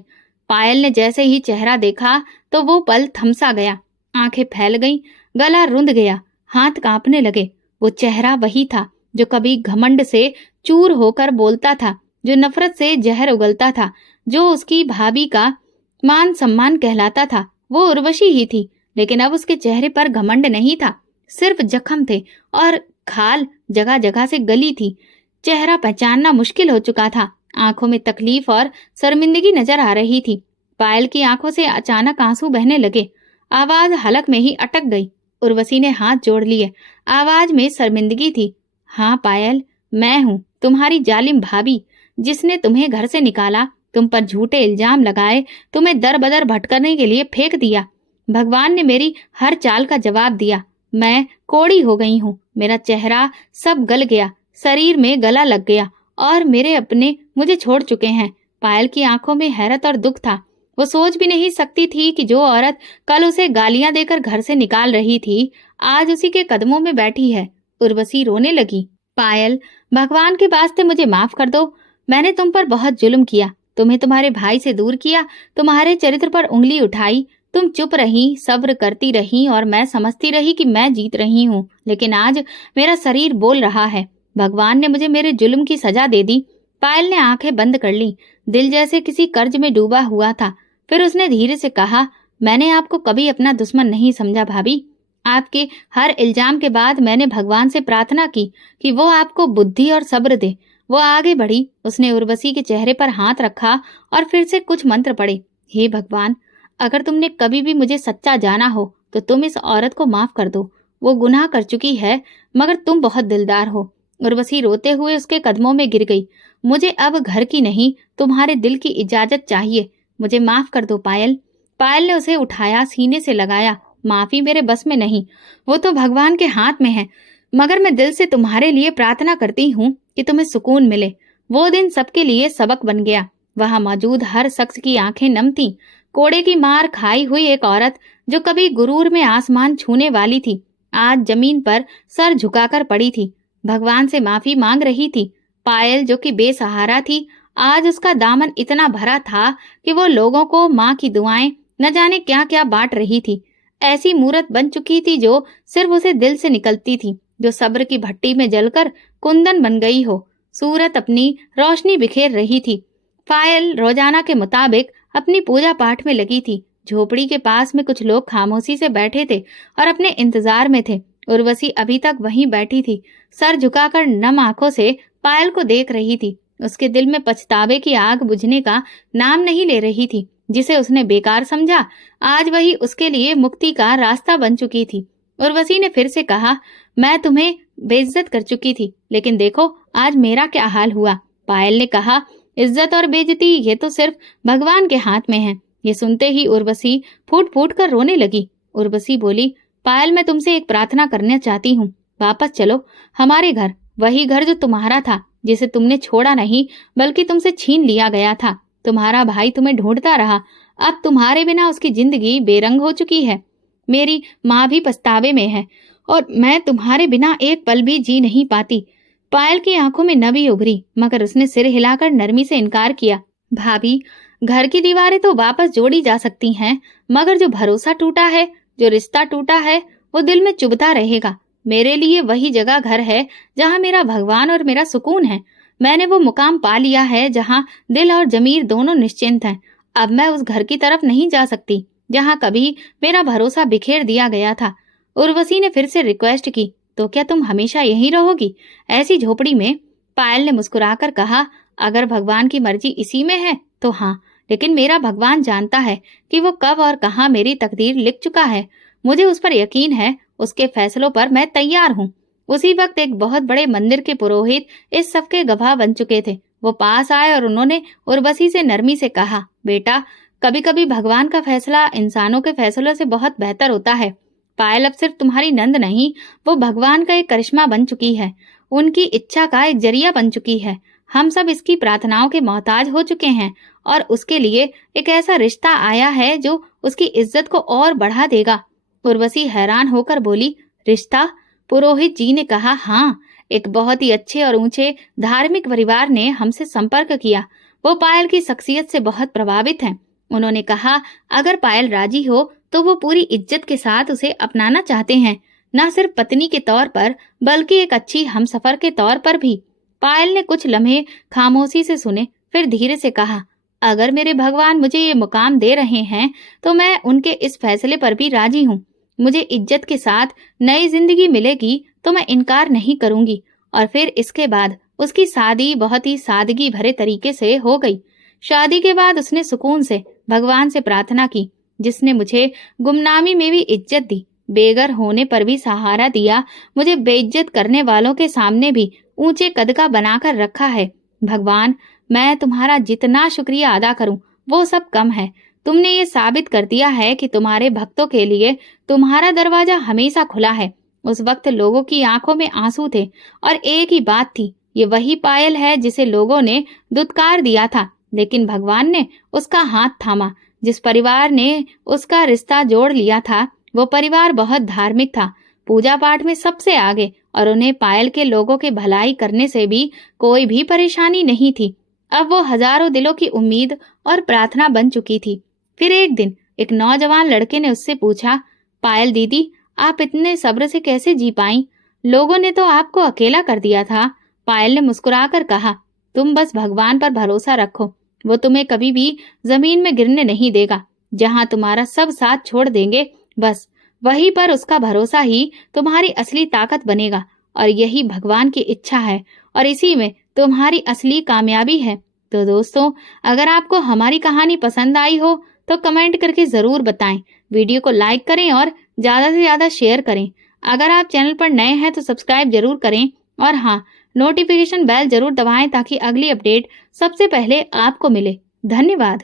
पायल ने जैसे ही चेहरा देखा तो वो पल थमसा गया। आंखें फैल गईं, गला रुंध गया, हाथ कांपने लगे। वो चेहरा वही था जो कभी घमंड से चूर होकर बोलता था, जो नफरत से जहर उगलता था, जो उसकी भाभी का मान सम्मान कहलाता था। वो उर्वशी ही थी, लेकिन अब उसके चेहरे पर घमंड नहीं था, सिर्फ जख्म थे और खाल जगह जगह से गली थी। चेहरा पहचानना मुश्किल हो चुका था। आंखों में तकलीफ और शर्मिंदगी नजर आ रही थी। पायल की आंखों से अचानक आंसू बहने लगे। आवाज हलक में ही अटक गई। उर्वशी ने हाथ जोड़ लिए। आवाज में शर्मिंदगी थी। हाँ पायल, मैं हूँ तुम्हारी जालिम भाभी, जिसने तुम्हें घर से निकाला, तुम पर झूठे इल्जाम लगाए, तुम्हें दर बदर भटकने के लिए फेंक दिया। भगवान ने मेरी हर चाल का जवाब दिया। मैं कोड़ी हो गई हूँ। मेरा चेहरा सब गल गया, शरीर में गला लग गया और मेरे अपने मुझे छोड़ चुके हैं। पायल की आंखों में हैरत और दुख था। वो सोच भी नहीं सकती थी कि जो औरत कल उसे गालियां देकर घर से निकाल रही थी, आज उसी के कदमों में बैठी है। उर्वशी रोने लगी। पायल, भगवान के वास्ते मुझे माफ कर दो। मैंने तुम पर बहुत जुल्म किया, तुम्हें तुम्हारे भाई से दूर किया, तुम्हारे चरित्र पर उंगली उठाई। तुम चुप रही, सब्र करती रही और मैं समझती रही कि मैं जीत रही हूँ। लेकिन आज मेरा शरीर बोल रहा है। भगवान ने मुझे मेरे जुल्म की सजा दे दी। पायल ने आंखें बंद कर ली। दिल जैसे किसी कर्ज में डूबा हुआ था। फिर उसने धीरे से कहा, मैंने आपको कभी अपना दुश्मन नहीं समझा भाभी। आपके हर इल्जाम के बाद मैंने भगवान से प्रार्थना की कि वो आपको बुद्धि और सब्र दे। वो आगे बढ़ी। उसने उर्वशी के चेहरे पर हाथ रखा और फिर से कुछ मंत्र पढ़े। हे भगवान, अगर तुमने कभी भी मुझे सच्चा जाना हो तो तुम इस औरत को माफ कर दो। वो गुनाह कर चुकी है, मगर तुम बहुत दिलदार हो। उर्वशी रोते हुए उसके कदमों में गिर गई। मुझे अब घर की नहीं, तुम्हारे दिल की इजाजत चाहिए। मुझे माफ कर दो पायल। पायल ने उसे उठाया, सीने से लगाया। माफी मेरे बस में नहीं, वो तो भगवान के हाथ में है। मगर मैं दिल से तुम्हारे लिए प्रार्थना करती हूँ कि तुम्हें सुकून मिले। वो दिन सबके लिए सबक बन गया। वहां मौजूद हर शख्स की आंखें नम थीं। कोड़े की मार खाई हुई एक औरत जो कभी गुरूर में आसमान छूने वाली थी, आज जमीन पर सर झुकाकर पड़ी थी, भगवान से माफी मांग रही थी। पायल जो कि बेसहारा थी, आज उसका दामन इतना भरा था कि वो लोगों को माँ की दुआएं न जाने क्या क्या बांट रही थी। ऐसी मूरत बन चुकी थी जो सिर्फ उसे दिल से निकलती थी, जो सब्र की भट्टी में जलकर कुंदन बन गई हो। सूरत अपनी रोशनी बिखेर रही थी। पायल रोजाना के मुताबिक अपनी पूजा पाठ में लगी थी। झोपड़ी के पास में कुछ लोग खामोशी से बैठे थे और अपने इंतजार में थे। उर्वशी अभी तक वहीं बैठी थी, सर झुकाकर नम आंखों से पायल को देख रही थी। उसके दिल में पछतावे की आग बुझने का नाम नहीं ले रही थी। जिसे उसने बेकार समझा, आज वही उसके लिए मुक्ति का रास्ता बन चुकी थी। उर्वशी ने फिर से कहा, मैं तुम्हें बेइज्जत कर चुकी थी, लेकिन देखो आज मेरा क्या हाल हुआ। पायल ने कहा, इज्जत और बेइज्जती ये तो सिर्फ भगवान के हाथ में है। ये सुनते ही उर्वशी फूट फूट कर रोने लगी। उर्वशी बोली, पायल मैं तुमसे एक प्रार्थना करना चाहती हूँ। वापस चलो हमारे घर, वही घर जो तुम्हारा था, जिसे तुमने छोड़ा नहीं बल्कि तुमसे छीन लिया गया था। तुम्हारा भाई तुम्हें ढूंढता रहा, अब तुम्हारे बिना उसकी जिंदगी बेरंग हो चुकी है। मेरी माँ भी पछतावे में है और मैं तुम्हारे बिना एक पल भी जी नहीं पाती। पायल की आंखों में नमी उभरी, मगर उसने सिर हिलाकर नरमी से इनकार किया। भाभी, घर की दीवारें तो वापस जोड़ी जा सकती हैं, मगर जो भरोसा टूटा है, जो रिश्ता टूटा है, वो दिल में चुभता रहेगा। मेरे लिए वही जगह घर है जहाँ मेरा भगवान और मेरा सुकून है। मैंने वो मुकाम पा लिया है जहाँ दिल और जमीर दोनों निश्चिंत हैं। अब मैं उस घर की तरफ नहीं जा सकती जहाँ कभी मेरा भरोसा बिखेर दिया गया था। उर्वशी ने फिर से रिक्वेस्ट की, तो क्या तुम हमेशा यहीं रहोगी, ऐसी झोपड़ी में? पायल ने मुस्कुराकर कहा, अगर भगवान की मर्जी इसी में है तो हाँ, लेकिन मेरा भगवान जानता है कि वो कब और कहाँ मेरी तकदीर लिख चुका है। मुझे उस पर यकीन है, उसके फैसलों पर मैं तैयार हूँ। उसी वक्त एक बहुत बड़े मंदिर के पुरोहित इस सब के गवाह बन चुके थे। वो पास आए और उन्होंने उर्वशी से नरमी से कहा, बेटा, कभी कभी भगवान का फैसला इंसानों के फैसलों से बहुत बेहतर होता है। पायल अब सिर्फ तुम्हारी नंद नहीं, वो भगवान का एक करिश्मा बन चुकी है, उनकी इच्छा का एक जरिया बन चुकी है। हम सब इसकी प्रार्थनाओं के मोहताज हो चुके हैं और उसके लिए एक ऐसा रिश्ता आया है जो उसकी इज्जत को और बढ़ा देगा। उर्वशी हैरान होकर बोली, रिश्ता? पुरोहित जी ने कहा, हाँ, एक बहुत ही अच्छे और ऊंचे धार्मिक परिवार ने हमसे संपर्क किया। वो पायल की शख्सियत से बहुत प्रभावित हैं। उन्होंने कहा, अगर पायल राजी हो तो वो पूरी इज्जत के साथ उसे अपनाना चाहते हैं, न सिर्फ पत्नी के तौर पर बल्कि एक अच्छी हमसफर के तौर पर भी। पायल ने कुछ लम्हे खामोशी से सुने, फिर धीरे से कहा, अगर मेरे भगवान मुझे ये मुकाम दे रहे हैं तो मैं उनके इस फैसले पर भी राजी हूँ। मुझे इज्जत के साथ नई जिंदगी मिलेगी तो मैं इनकार नहीं करूंगी। और फिर इसके बाद उसकी शादी बहुत ही सादगी भरे तरीके से हो गई। शादी के बाद उसने सुकून से भगवान से प्रार्थना की, जिसने मुझे गुमनामी में भी इज्जत दी, बेघर होने पर भी सहारा दिया, मुझे बेइज्जत करने वालों के सामने भी ऊंचे कद का बनाकर रखा है। भगवान, मैं तुम्हारा जितना शुक्रिया अदा करूं वो सब कम है। तुमने ये साबित कर दिया है कि तुम्हारे भक्तों के लिए तुम्हारा दरवाजा हमेशा खुला है। उस वक्त लोगों की आंखों में आंसू थे और एक ही बात थी, ये वही पायल है जिसे लोगों ने दुत्कार दिया था, लेकिन भगवान ने उसका हाथ थामा। जिस परिवार ने उसका रिश्ता जोड़ लिया था, वो परिवार बहुत धार्मिक था, पूजा पाठ में सबसे आगे, और उन्हें पायल के लोगों के भलाई करने से भी कोई भी परेशानी नहीं थी। अब वो हजारों दिलों की उम्मीद और प्रार्थना बन चुकी थी। फिर एक दिन एक नौजवान लड़के ने उससे पूछा, पायल दीदी, आप इतने सब्र से कैसे जी पाई? लोगों ने तो आपको अकेला कर दिया था। पायल ने मुस्कुराकर कहा, तुम बस भगवान पर भरोसा रखो, वो तुम्हें कभी भी जमीन में गिरने नहीं देगा। जहाँ तुम्हारा सब साथ छोड़ देंगे, बस वहीं पर उसका भरोसा ही तुम्हारी असली ताकत बनेगा। और यही भगवान की इच्छा है और इसी में तुम्हारी असली कामयाबी है। तो दोस्तों, अगर आपको हमारी कहानी पसंद आई हो तो कमेंट करके जरूर बताएं, वीडियो को लाइक करें और ज्यादा से ज्यादा शेयर करें। अगर आप चैनल पर नए हैं तो सब्सक्राइब जरूर करें और हाँ, नोटिफिकेशन बेल जरूर दबाएं ताकि अगली अपडेट सबसे पहले आपको मिले। धन्यवाद।